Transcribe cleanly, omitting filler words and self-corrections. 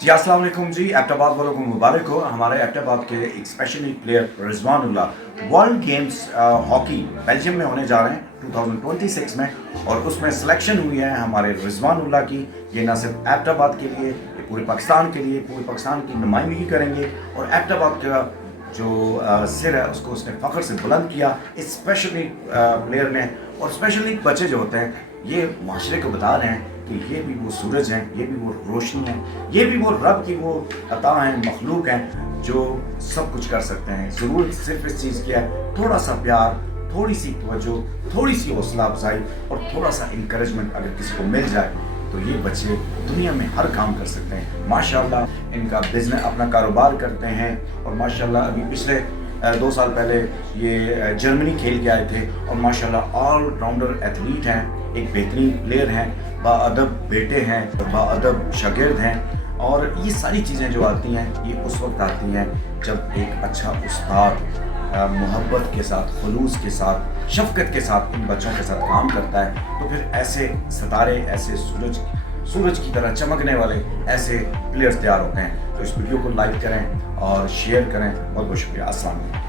जी अस्सलाम वालेकुम जी। एबटाबाद वालों को मुबारक हो। हमारे एबटाबाद के एक specially player Rizwanullah world games hockey Belgium में होने जा रहे हैं 2026 में, और उसमें सिलेक्शन हुई है हमारे रिजवानुल्लाह की। ये ना सिर्फ एबटाबाद के लिए, ये पूरे पाकिस्तान के लिए, पूरे पाकिस्तान की नुमाइंदगी करेंगे और एबटाबाद का जो सिर है उसको उसने फ़ख्र से बुलंद किया इस स्पेशली प्लेयर ने। और स्पेशली बच्चे जो होते हैं ये माशरे को बता रहे हैं कि ये भी वो सूरज हैं, ये भी वो रोशनी है, ये भी वो रब की वो अता हैं, मखलूक हैं जो सब कुछ कर सकते हैं। ज़रूरत सिर्फ इस चीज़ की है थोड़ा सा प्यार, थोड़ी सी तवज्जो, थोड़ी सी हौसला अफजाई और थोड़ा सा इंकरेजमेंट अगर किसी को मिल जाए तो ये बच्चे दुनिया में हर काम कर सकते हैं। माशाल्लाह इनका बिजनेस अपना कारोबार करते हैं और माशाल्लाह अभी पिछले 2 साल पहले ये जर्मनी खेल के आए थे और माशाल्लाह ऑल राउंडर एथलीट हैं, एक बेहतरीन प्लेयर हैं, बाअदब बेटे हैं, बाअदब शागिर्द हैं। और ये सारी चीज़ें जो आती हैं ये उस वक्त आती हैं जब एक अच्छा उस्ताद मोहब्बत के साथ, खुलूस के साथ, शफ़क़त के साथ इन बच्चों के साथ काम करता है। तो फिर ऐसे सितारे, ऐसे सूरज की तरह चमकने वाले ऐसे प्लेयर्स तैयार होते हैं। तो इस वीडियो को लाइक करें और शेयर करें। बहुत बहुत शुक्रिया। अस्सलाम वालेकुम।